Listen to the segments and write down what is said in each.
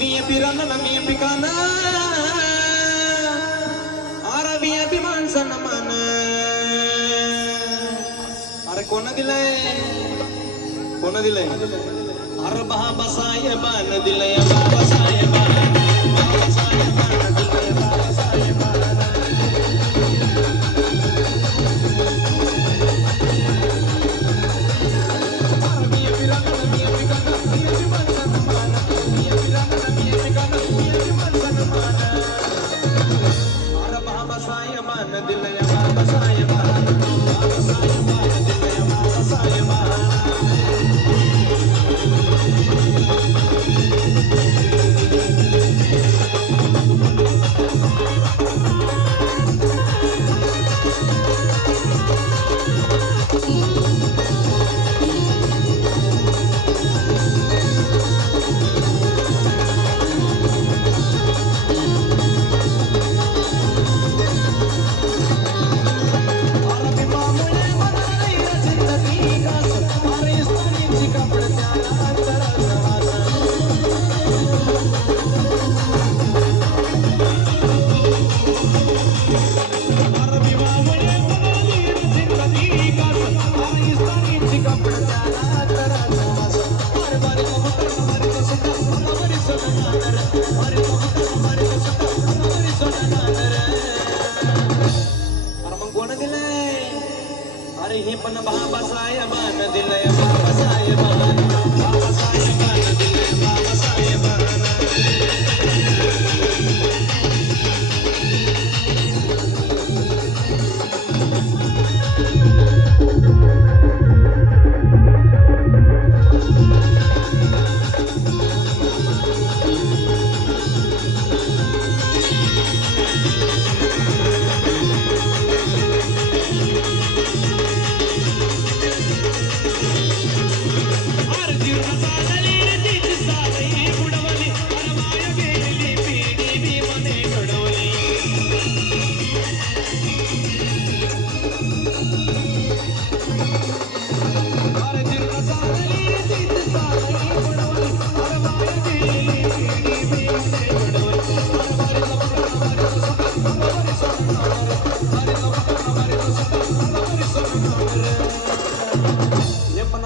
Arabiya pirana namiya pikana Arabiya bimansa namana अरे कोण दिलंय अरे बाबा साहेबान दिलंय बाबा साहेबान दिलंय बाबा साहेबान Arabiya pirana namiya pikana Arabiya bimansa namana Arabiya pirana namiya pikana Arabiya bimansa namana अरे बाबा साहेबान दिलंय बाबा साहेबान अरे हे पण बाबा साहेबान दिलंय बाबा साहेबान दिलंय बाबा साहेबान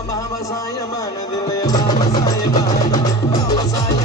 Baaba Saayabaan, Baaba Saayabaan, Baaba Saayabaan.